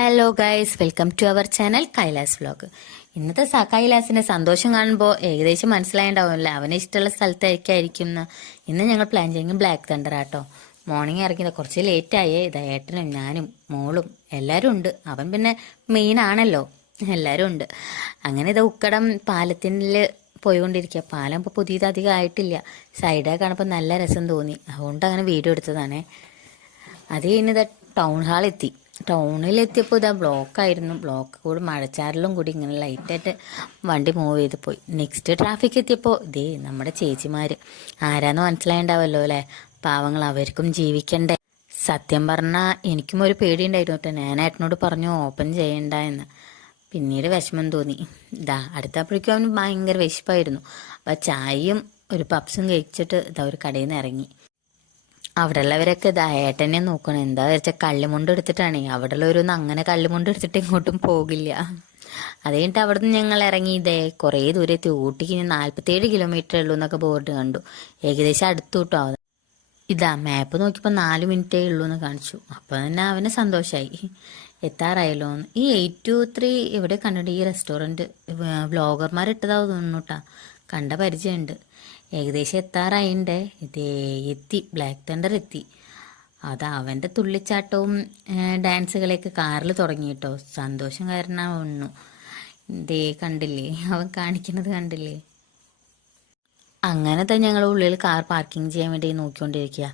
Hello guys, welcome to our channel Kailas vlog. ഇന്നത്തെ കൈലാസിന്റെ സന്തോഷം കാണുമ്പോൾ ഏകദേശം മനസ്സിലായിണ്ടാവുമല്ലോ അവന് ഇഷ്ടമുള്ള സ്ഥലത്തായിരിക്കും. ഇന്ന് ഞങ്ങൾ പ്ലാൻ ചെയ്യുന്നത് ബ്ലാക്ക് തണ്ടർ ആട്ടോ. മോർണിംഗ് ഇറങ്ങിയത് കുറച്ച് ലേറ്റായേ. ഇതാ ഏട്ടനും ഞാനും മോളും എല്ലാവരും ഉണ്ട്. അവൻ പിന്നെ മെയിൻ ആണല്ലോ, എല്ലാവരും ഉണ്ട്. അങ്ങനെ ഇത് ഉക്കടം പാലത്തിൽ പോയിക്കൊണ്ടിരിക്കുക. പാലം ഇപ്പോൾ പുതിയത് അധികം ആയിട്ടില്ല. സൈഡൊക്കെ കാണുമ്പോൾ നല്ല രസം തോന്നി, അതുകൊണ്ട് അങ്ങനെ വീഡിയോ എടുത്തതാണേ. അത് കഴിഞ്ഞത് ടൗൺ ഹാളെത്തി. ടൗണിലെത്തിയപ്പോൾ ഇതാ ബ്ലോക്കായിരുന്നു. ബ്ലോക്ക് കൂടി മഴച്ചാറിലും കൂടി ഇങ്ങനെ ലൈറ്റായിട്ട് വണ്ടി മൂവ് ചെയ്ത് പോയി. നെക്സ്റ്റ് ട്രാഫിക് എത്തിയപ്പോൾ ഇതേ നമ്മുടെ ചേച്ചിമാർ ആരാന്ന് മനസ്സിലായിണ്ടാവല്ലോ അല്ലേ. പാവങ്ങൾ, അവർക്കും ജീവിക്കണ്ടേ. സത്യം പറഞ്ഞാൽ എനിക്കും ഒരു പേടിയുണ്ടായിരുന്നു കേട്ടോ. ഞാൻ ഏട്ടനോട് പറഞ്ഞു ഓപ്പൺ ചെയ്യണ്ട എന്ന്. പിന്നീട് വിഷമം തോന്നി. ഇതാ അടുത്തപ്പോഴേക്കും അവന് ഭയങ്കര വിശപ്പായിരുന്നു. അപ്പോൾ ചായയും ഒരു പപ്സും കഴിച്ചിട്ട് ഇതാ ഒരു കടയിൽ നിന്ന് ഇറങ്ങി. അവിടെ ഉള്ളവരൊക്കെ ഇതാ ഏട്ടനെ നോക്കണം. എന്താ വെച്ചാൽ കള്ളിമുണ്ട് എടുത്തിട്ടാണേ. അവിടെ ഉള്ളവരൊന്നും അങ്ങനെ കള്ളിമുണ്ട് എടുത്തിട്ട് ഇങ്ങോട്ടും പോകില്ല. അത് കഴിഞ്ഞിട്ട് അവിടെ നിന്ന് ഞങ്ങൾ ഇറങ്ങി ഇതേ കുറേ ദൂരെ എത്തി. ഊട്ടിക്ക് ഇനി 47 കിലോമീറ്റർ ഉള്ളൂ എന്നൊക്കെ ബോർഡ് കണ്ടു. ഏകദേശം അടുത്തു കിട്ടോ. ഇതാ മാപ്പ് നോക്കിയപ്പോൾ 4 മിനിറ്റേ ഉള്ളൂ എന്ന് കാണിച്ചു. അപ്പോൾ തന്നെ അവന് സന്തോഷമായി, എത്താറായല്ലോ എന്ന്. ഈ 823 ഇവിടെ കണ്ടിട്ട് ഈ റെസ്റ്റോറൻറ്റ് വ്ളോഗർമാർ ഇട്ടതാവും തോന്നുന്നു കേട്ടാ. കണ്ട പരിചയമുണ്ട്. ഏകദേശം എത്താറായിണ്ടേ. ഇതേ എത്തി, ബ്ലാക്ക് തണ്ടർ എത്തി. അത് അവൻ്റെ തുള്ളിച്ചാട്ടവും ഡാൻസുകളൊക്കെ കാറിൽ തുടങ്ങി കേട്ടോ. സന്തോഷം കാരണം ഒന്നു ഇതേ കണ്ടില്ലേ, അവൻ കാണിക്കുന്നത് കണ്ടില്ലേ. അങ്ങനത്തെ ഞങ്ങൾ ഉള്ളിൽ കാർ പാർക്കിംഗ് ചെയ്യാൻ വേണ്ടി നോക്കിക്കൊണ്ടിരിക്കുക.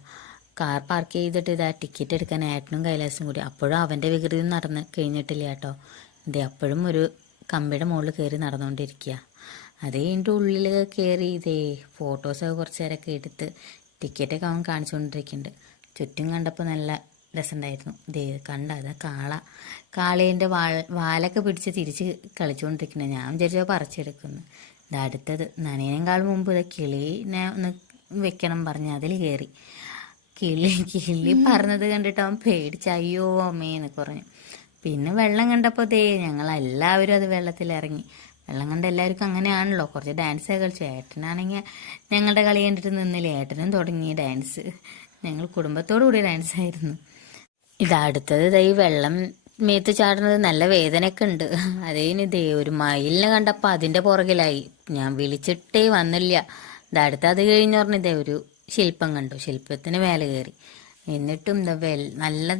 കാർ പാർക്ക് ചെയ്തിട്ട് ഇതാ ടിക്കറ്റ് എടുക്കാൻ ഏട്ടനും കൈലാസും കൂടി. അപ്പോഴും അവൻ്റെ വികൃതി നടന്ന് കഴിഞ്ഞിട്ടില്ല കേട്ടോ. ഇതേ അപ്പോഴും ഒരു കമ്പിയുടെ മുകളിൽ കയറി നടന്നുകൊണ്ടിരിക്കുക. അതേ എൻ്റെ ഉള്ളിൽ കയറി ഇതേ ഫോട്ടോസൊക്കെ കുറച്ച് നേരമൊക്കെ എടുത്ത് ടിക്കറ്റൊക്കെ അവൻ കാണിച്ചുകൊണ്ടിരിക്കുന്നുണ്ട്. ചുറ്റും കണ്ടപ്പോൾ നല്ല രസമുണ്ടായിരുന്നു. ഇതേ കണ്ട അതാ കാളേൻ്റെ വാലൊക്കെ പിടിച്ച് തിരിച്ച് കളിച്ചുകൊണ്ടിരിക്കുന്നത്. ഞാൻ വിചാരിച്ചപ്പോൾ പറിച്ചെടുക്കുന്നു. ഇത് അടുത്തത് നനേനേക്കാൾ മുമ്പ് ഇത് കിളീനെ ഒന്ന് വെക്കണം പറഞ്ഞ് അതിൽ കയറി. കിളി പറഞ്ഞത് കണ്ടിട്ട് അവൻ പേടിച്ച് അയ്യോ അമ്മേന്ന് പറഞ്ഞു. പിന്നെ വെള്ളം കണ്ടപ്പോൾ ദേ ഞങ്ങളെല്ലാവരും അത് വെള്ളത്തിലിറങ്ങി. വെള്ളം കണ്ട എല്ലാവർക്കും അങ്ങനെയാണല്ലോ, കുറച്ച് ഡാൻസൊക്കെ കളിച്ചു. ഏട്ടനാണെങ്കിൽ ഞങ്ങളുടെ കളി കണ്ടിട്ട് നിന്നില്ല. ഏട്ടനും തുടങ്ങി ഡാൻസ്. ഞങ്ങൾ കുടുംബത്തോടു കൂടി ഡാൻസായിരുന്നു. ഇതടുത്തത് ഈ വെള്ളം മേത്ത് ചാടുന്നത് നല്ല വേദനയൊക്കെ ഉണ്ട്. അതേനിതേ ഒരു മയിലിനെ കണ്ടപ്പോൾ അതിൻ്റെ പുറകിലായി. ഞാൻ വിളിച്ചിട്ടേ വന്നില്ല. ഇതടുത്ത് അത് കഴിഞ്ഞ് പറഞ്ഞിതേ ഒരു ശില്പം കണ്ടു. ശില്പത്തിന് മേലെ കയറി. എന്നിട്ടും നല്ല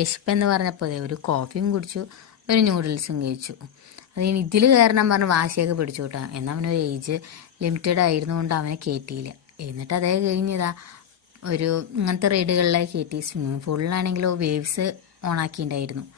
വിശപ്പെന്ന് പറഞ്ഞപ്പോൾ ഒരു കോഫിയും കുടിച്ചു, ഒരു നൂഡിൽസും കഴിച്ചു. അതിന് ഇതിൽ കയറണം പറഞ്ഞ് വാശിയൊക്കെ പിടിച്ചു കേട്ടോ. എന്നാൽ അവനൊരു ഏജ് ലിമിറ്റഡ് ആയിരുന്നുകൊണ്ട് അവനെ കയറ്റിയില്ല. എന്നിട്ട് അതേ കഴിഞ്ഞതാ ഒരു ഇങ്ങനത്തെ റൈഡുകളിലായി കയറ്റി. സ്വിമ്മിങ് പൂളിലാണെങ്കിലോ വേവ്സ് ഓണാക്കിയിട്ടുണ്ടായിരുന്നു.